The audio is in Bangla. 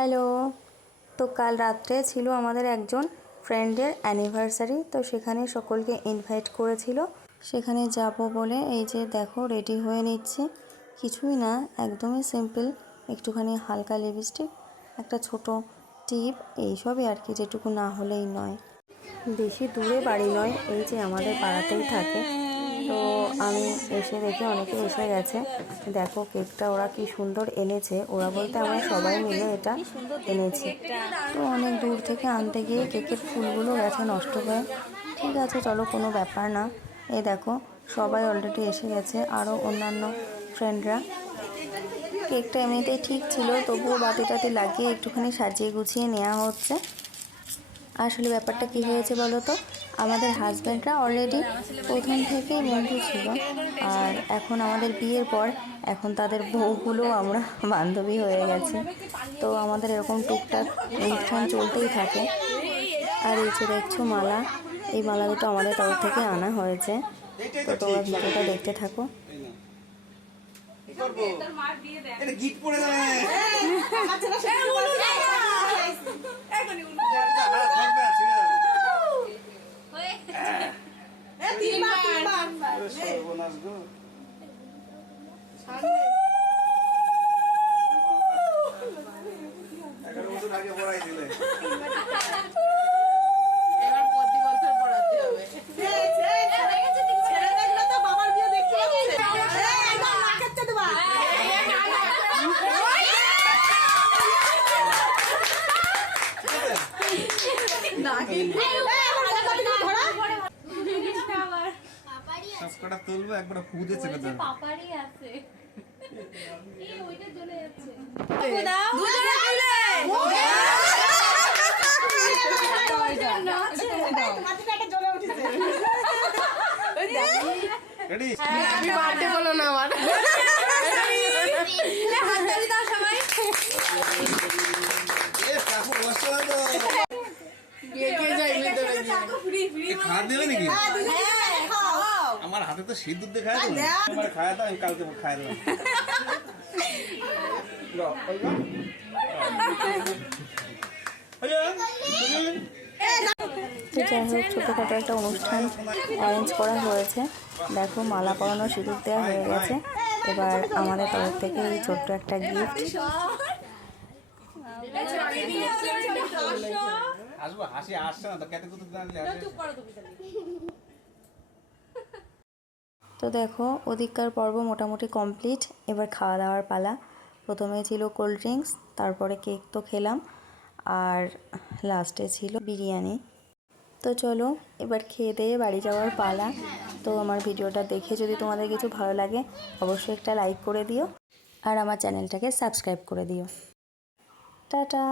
হ্যালো। তো কাল রাত্রে ছিল আমাদের একজন ফ্রেন্ডের অ্যানিভার্সারি, তো সেখানে সকলকে ইনভাইট করেছিল। সেখানে যাব বলে এই যে দেখো রেডি হয়ে নিচ্ছি। কিছুই না, একদমই সিম্পল, একটুখানি হালকা লিপস্টিক, একটা ছোট টিপ, এইসবই আর কি, যেটুকু না হলেই নয়। বেশি দূরে বাড়ি নয়, এই যে আমাদের পাড়াতেই থাকে। তো আমি এসে দেখি অনেকে এসে গেছে। দেখো কেকটা ওরা কি সুন্দর এনেছে, ওরা বলতে আমরা সবাই মিলে এটা এনেছি। তো অনেক দূর থেকে আনতে গিয়ে কেকের ফুলগুলো গেছে নষ্ট হয়ে। ঠিক আছে চলো, কোনো ব্যাপার না। এই দেখো সবাই অলরেডি এসে গেছে, আরও অন্যান্য ফ্রেন্ডরা। কেকটা এমনিতেই ঠিক ছিল, তবুও বাতি টাতি লাগিয়ে একটুখানি সাজিয়ে গুছিয়ে নেওয়া হচ্ছে। আসলে ব্যাপারটা কি হয়েছে বলো তো, আমাদের হাজব্যান্ডরা অলরেডি প্রথম থেকেই বন্ধু ছিল, আর এখন আমাদের বিয়ের পর এখন তাদের বউগুলো আমরা বান্ধবী হয়ে গেছি। তো আমাদের এরকম টুকটাক অনুষ্ঠান চলতেই থাকে। আর এই যে দেখছো মালা, এই মালা দুটো আমাদের তরফ থেকে আনা হয়েছে। তো তোমরা ভিডিওটা দেখতে থাকো। সবকটা তুলবো, একবার ফু দিয়ে চেপে দেবো। পাপারি আছে এই ওইটা চলে যাচ্ছে। দুজনে মিলে রেডি? হ্যাপি বার্থডে বলো না আমার। হাততালি দাও সবাই। এ কাকু বসো না তো। কে কে যাইবে তোরা ফ্রি ফ্রি খাওয়া দেবে নাকি? হ্যাঁ খাও। আমার হাতে তো সিঁদুর দিয়ে খায় তো। আমার খায় দাও, আমি কালকে খায় দেবো। তো যাই হোক, ছোটোখাটো একটা অনুষ্ঠান অ্যারেঞ্জ করা হয়েছে। দেখো মালা পরানো, সিঁদুর দেওয়া হয়ে গেছে। এবার আমাদের তরফ থেকে এই ছোট্ট একটা গিফট। আসবো, হাসি আসছে না তো, কেটে কুতু দাঁড়িয়ে আসে। তো দেখো ওদিককার পর্ব মোটামুটি কমপ্লিট। এবার খাওয়া দাওয়ার পালা। প্রথমে ছিল কোল্ড ড্রিঙ্কস, তারপরে কেক তো খেলাম, আর লাস্টে ছিল বিরিয়ানি। তো চলো এবার খেয়ে দিয়ে বাড়ি যাওয়ার পালা। তো আমার ভিডিওটা দেখে যদি তোমাদের কিছু ভালো লাগে অবশ্যই একটা লাইক করে দিও, আর আমার চ্যানেলটাকে সাবস্ক্রাইব করে দিও। টাটা।